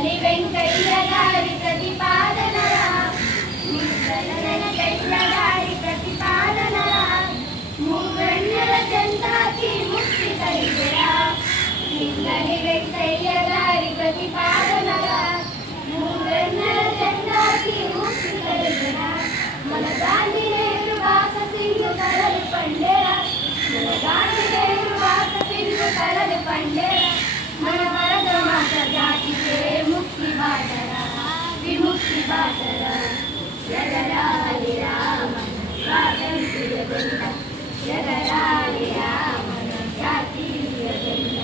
నింగలి వెంకయ్య గారి ప్రతిపాదనరా వెంకయ్య గారి ప్రతిపాదనరా మూవెన్నెల జెండాకి ముక్తి కలిగరా నింగలి వెంకయ్య గారి ప్రతిపాదనరా మూవెన్నెల జెండాకి ముక్తి కలిగరా మన గాంధీ నెహ్రూ వాస సింధు కలలు పండేరా మన గాంధీ నెహ్రూ వాస సింధు కలలు పండేరా మన భారత మాత జాతికే ముక్తి బాటరా విముక్తి బాటరా జగరాలి రామన స్వాతంత్ర్య జెండ జగరాలి రామన జాతీయ జెండ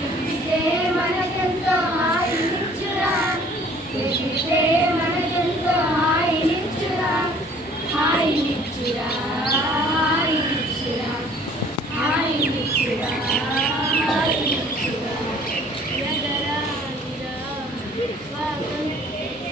ఎదిగితే మనకెంతో హాయినిచ్చురా ఎదిగితే మనకెంతో హాయినిచ్చురా హాయినిచ్చురా హాయినిచ్చురా హాయినిచ్చురా హాయినిచ్చురా జగరాలి రామన స్వాతంత్ర్య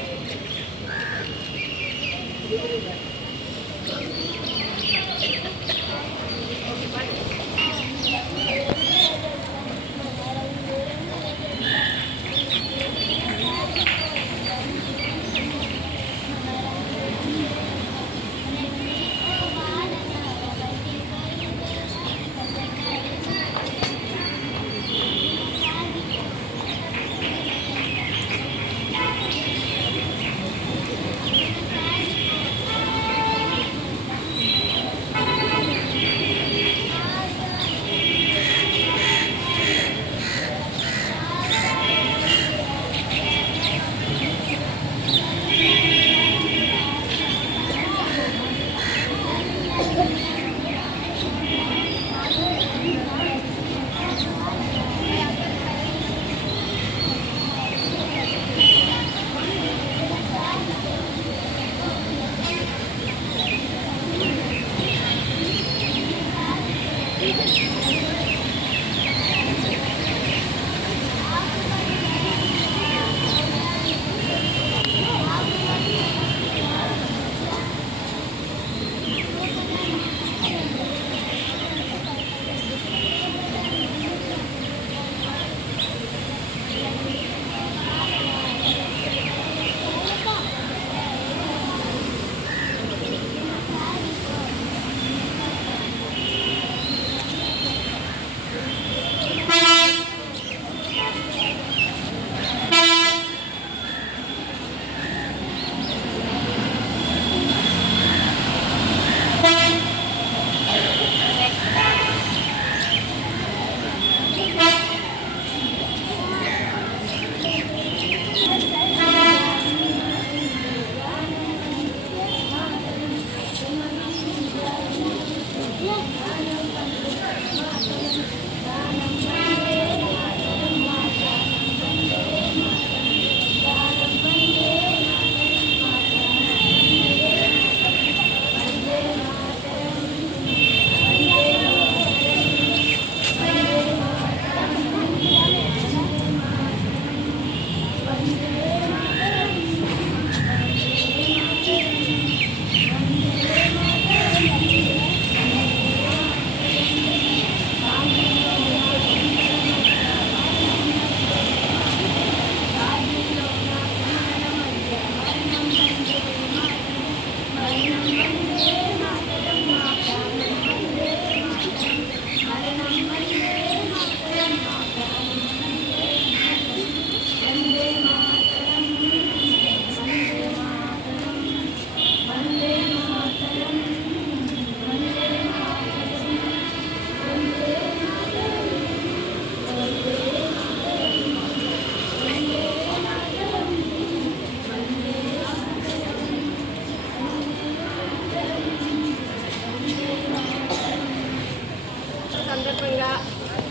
సందర్భంగా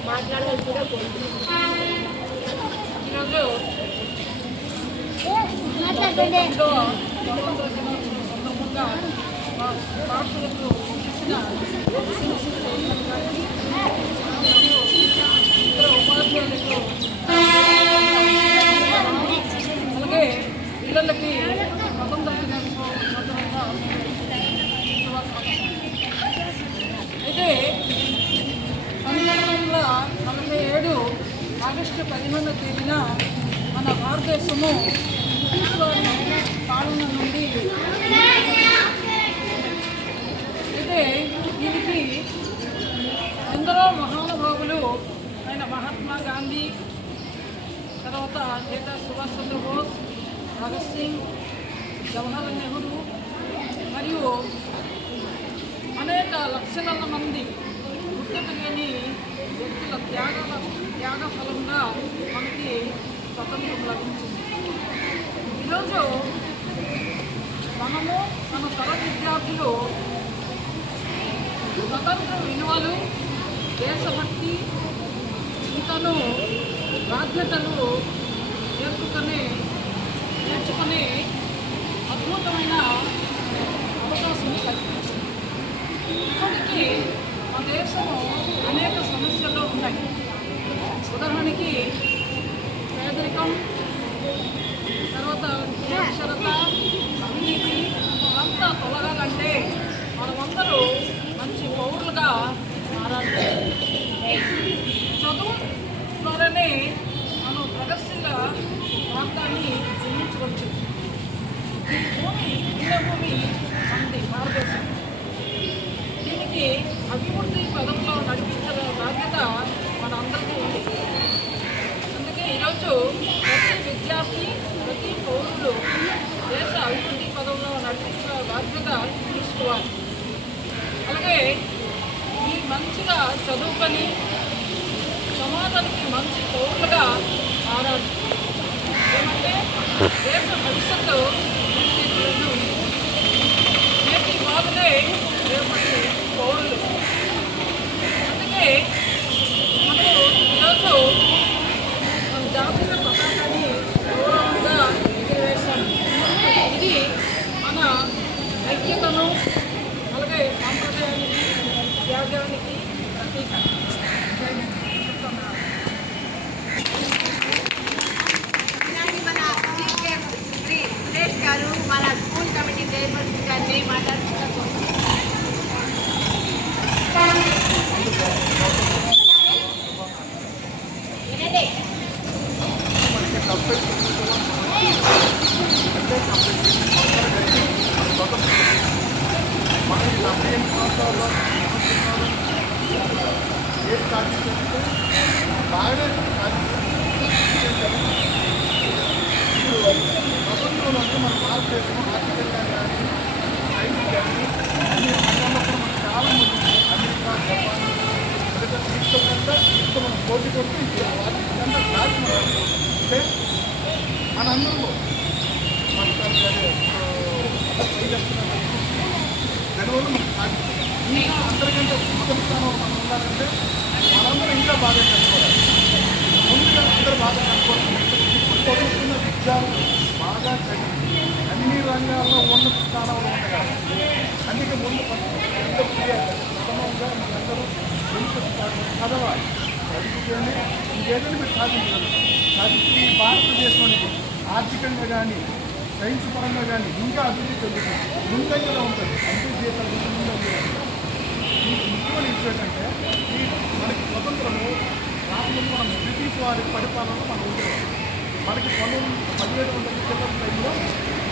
మాట్లాడవలసిగా కోరుతున్నాను. ఈరోజు సందర్భంగా భారతీయులకు ఇచ్చిన ఇతర ఉపాధ్యాయులకు అలాగే పిల్లలకి స్వతంత్ర దినోత్సవంగా అయితే 1947 ఆగస్టు 15వ తేదీన మన మన భారతదేశము బ్రిటిష్ వారి పాలన నుండి అయితే దీనికి ఎందరో మహానుభావులు అయిన మహాత్మా గాంధీ, తర్వాత నేతాజీ సుభాష్ చంద్రబోస్, భగత్ సింగ్, జవహర్లాల్ నెహ్రూ మరియు అనేక లక్షల మంది గుర్తులేని వ్యక్తుల త్యాగ ఫలంగా మనకి స్వతంత్రం లభించింది. ఈరోజు మనము మన తర విద్యార్థులు స్వతంత్ర విలువలు, దేశభక్తి, ఇంకను బాధ్యతలు నేర్చుకునే అద్భుతమైన అవకాశం కల్పించింది. ఇప్పటికీ మన దేశము అనేక సమస్యలు ఉన్నాయి. ఉదాహరణకి పేదరికం, తర్వాత నిరక్షరత, అవినీతి అంతా తొలగాలంటే మనమందరూ మంచి పౌరులుగా మారాలి. చదువు ద్వారానే మనం ప్రగతిశీల ప్రాంతాన్ని నిర్మించవచ్చు. ఈ భూమి మనది భారతదేశం. దీనికి అభివృద్ధి పదంలో నడిపించిన బాధ్యత మన అందరికీ ఉంది. అందుకే ఈరోజు ప్రతి విద్యార్థి, ప్రతి పౌరులు దేశ అభివృద్ధి పదంలో నడిపించిన బాధ్యత తీసుకోవాలి. అలాగే ఈ మంచిగా చదువుకొని సమాజానికి మంచి పౌరులుగా మారాలి. ఏమంటే దేశ భవిష్యత్తు నేటి బాధలే రేపటి పౌరులు. అందుకే మనము ఈరోజు మన జాతీయ పతాకాన్ని గౌరవంగా ఎగురవేశాము. ఇది మన ఐక్యతను, అలాగే సాంప్రదాయానికి, త్యాగానికి ప్రతీక. సురేష్ గారు మన స్కూల్ కమిటీ చైర్పర్సన్ గారిని మాట్లాడుతున్నారు. స్వతంత్రంలో అంటే మన భారతదేశం ఆర్థికంగా కానీ, సైన్స్ కానీ అన్ని రంగాల్లో కూడా మనకు చాలా మంది అమెరికా, జపాన్ వీటితో మనం పోటీ కొట్టి వాటికంతా దాచి అంటే మనందరూ మన దానివల్ల మనకు సాధిస్తుంది. ఇంకా అందరికంటే ఉత్తమ స్థానంలో మనం ఉండాలంటే మనందరూ ఇంకా బాగా కనుక్కోవాలి. ముందుగా అందరూ బాగా కనుక్కోవాలి. ఇప్పుడు చదువుతున్న విద్యార్థులు బాగా చదివి అన్ని రంగాల్లో ఉన్నత స్థానంలో ఉండగలరు. అందుకే ముందు ప్రథమంగా మీరందరూ చదవాలి. చదివితేనే ఇంకేదైనా మీరు సాధించగలరు. సాధించి భారతదేశానికి ఆర్థికంగా కానీ, సైన్స్ పరంగా కానీ ఇంకా అభివృద్ధి చెందుతుంది, ముందంజలో ఉంటుంది. అంటే దేశాలు ముందంజలో ఈ ముఖ్యమైన విషయం ఏంటంటే మనకి స్వతంత్రము రాకముందు మనం బ్రిటిష్ వారి పరిపాలనలో మనం ఉండేవాళ్ళం. మనకి 1700 చిల్లర టైంలో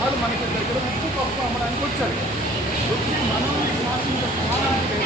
వాళ్ళు మనకి దగ్గర ఉప్పు పప్పు అమ్మడానికి వచ్చారు. వచ్చి మనల్ని శాసించే స్థానానికి